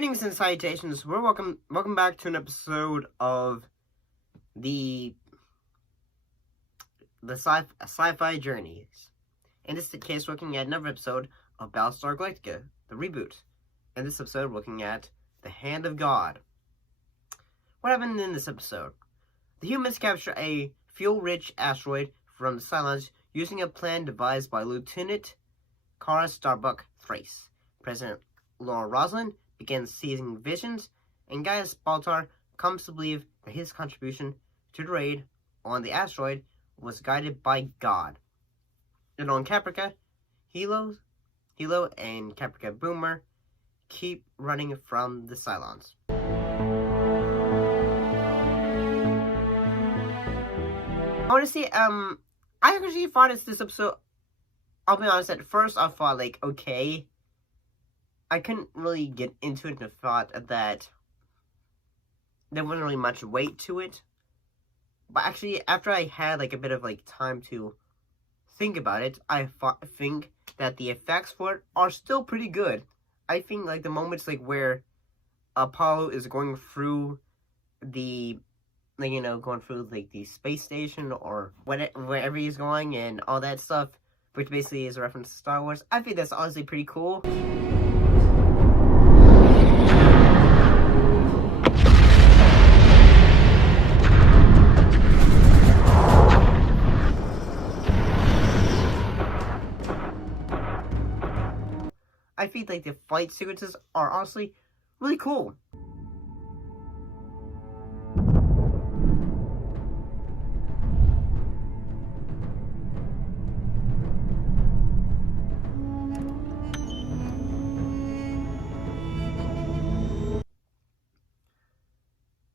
Greetings and salutations. Welcome back to an episode of the sci-fi journeys. In this case, looking at another episode of Battlestar Galactica, the reboot. In this episode, looking at the Hand of God. What happened in this episode? The humans capture a fuel-rich asteroid from the cylons using a plan devised by Lieutenant Kara Starbuck Thrace. President Laura Roslin begins seeing visions, and Gaius Baltar comes to believe that his contribution to the raid on the asteroid was guided by God. And on Caprica, Hilo and Caprica Boomer keep running from the Cylons. Honestly, I actually thought this episode, I'll be honest, at first I thought, okay, I couldn't really get into it and thought that there wasn't really much weight to it. But actually, after I had, a bit of, time to think about it, I think that the effects for it are still pretty good. I think, the moments, where Apollo is going through the, going through, the space station or wherever he's going and all that stuff, which basically is a reference to Star Wars, I think that's honestly pretty cool. I think the fight sequences are honestly really cool.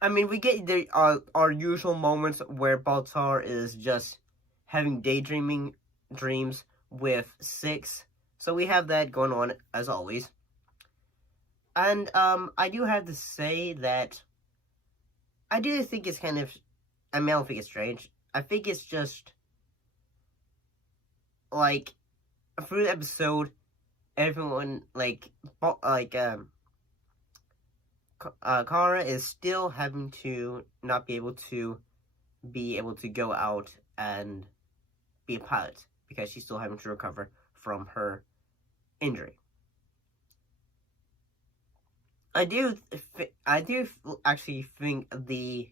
I mean, we get our usual moments where Baltar is just having daydreaming dreams with Six. So we have that going on, as always. And, I do have to say that I do think it's kind of, I don't think it's strange. I think it's just, through the episode, everyone, Kara is still having to not be able to go out and be a pilot, because she's still having to recover from her injury. I do actually think the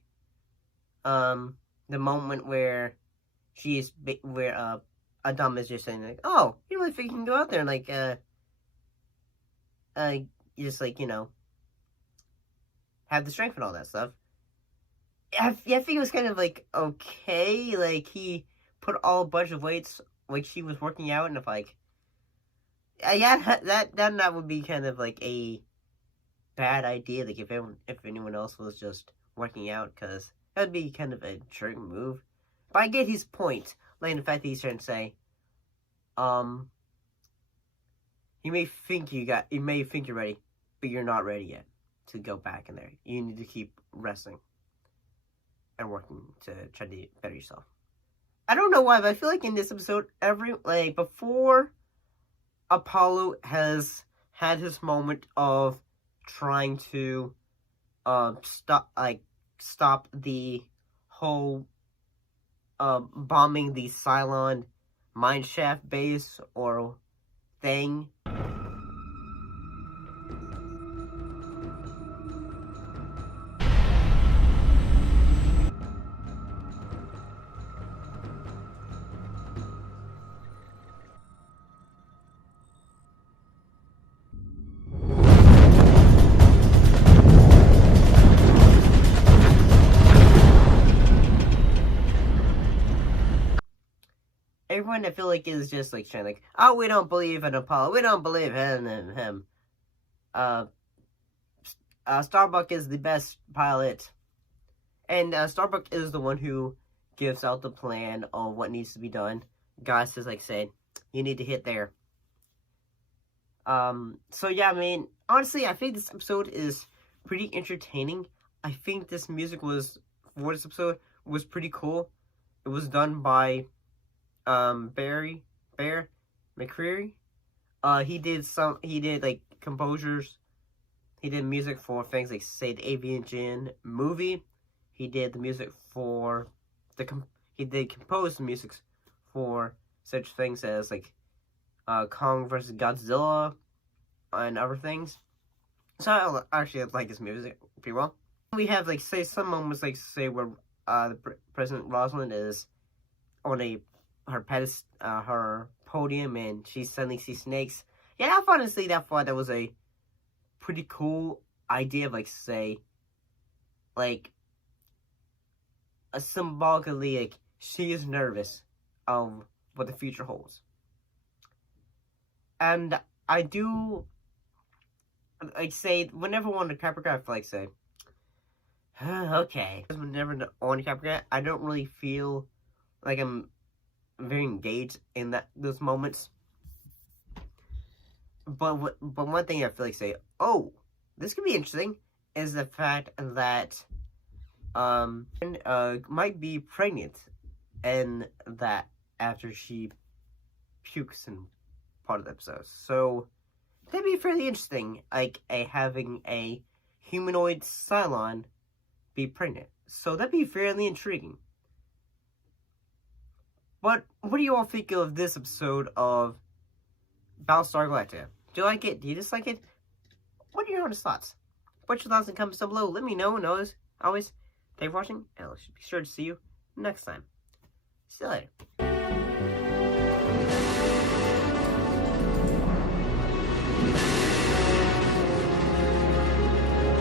moment where Adam is just saying oh, you really think you can go out there and just have the strength and all that stuff. I think it was kind of okay, he put a bunch of weights she was working out, and yeah, that would be kind of a bad idea, if anyone else was just working out, because that'd be kind of a jerk move. But I get his point, the fact that he's trying to say, you may think you're ready, but you're not ready yet to go back in there. You need to keep resting and working to try to better yourself. I don't know why, but I feel in this episode, before Apollo has had his moment of trying to stop the whole bombing the Cylon mineshaft base or thing. Everyone I feel is just trying oh, we don't believe in Apollo, we don't believe him. Starbuck is the best pilot, and Starbuck is the one who gives out the plan on what needs to be done. Gaius is saying, you need to hit there. So yeah, I mean, honestly, I think this episode is pretty entertaining. I think this music for this episode was pretty cool. It was done by Bear McCreary. He did composers. He did music for things like, say, the Avian Gin movie. He did the music for he did compose the music for such things as like Kong vs. Godzilla and other things. So I actually like his music pretty well. We have like, say, some moments like, say, where President Rosalind is on her podium and she suddenly sees snakes. Yeah, honestly, that was a pretty cool idea of, like, say, like, a symbolically, like, she is nervous of what the future holds. And I do, like, say, whenever I want to Capricorn, I feel like, say, okay. Whenever on Capricorn, I don't really feel like I'm very engaged in those moments. But one thing I feel like, say, oh, this could be interesting, is the fact that might be pregnant, and that after she pukes in part of the episode. So that'd be fairly interesting, like having a humanoid cylon be pregnant. So that'd be fairly intriguing. But what do you all think of this episode of Battlestar Galactica? Do you like it? Do you dislike it? What are your honest thoughts? Put your thoughts in the comments down below. Let me know. And always, thanks for watching, and I'll be sure to see you next time. See you later.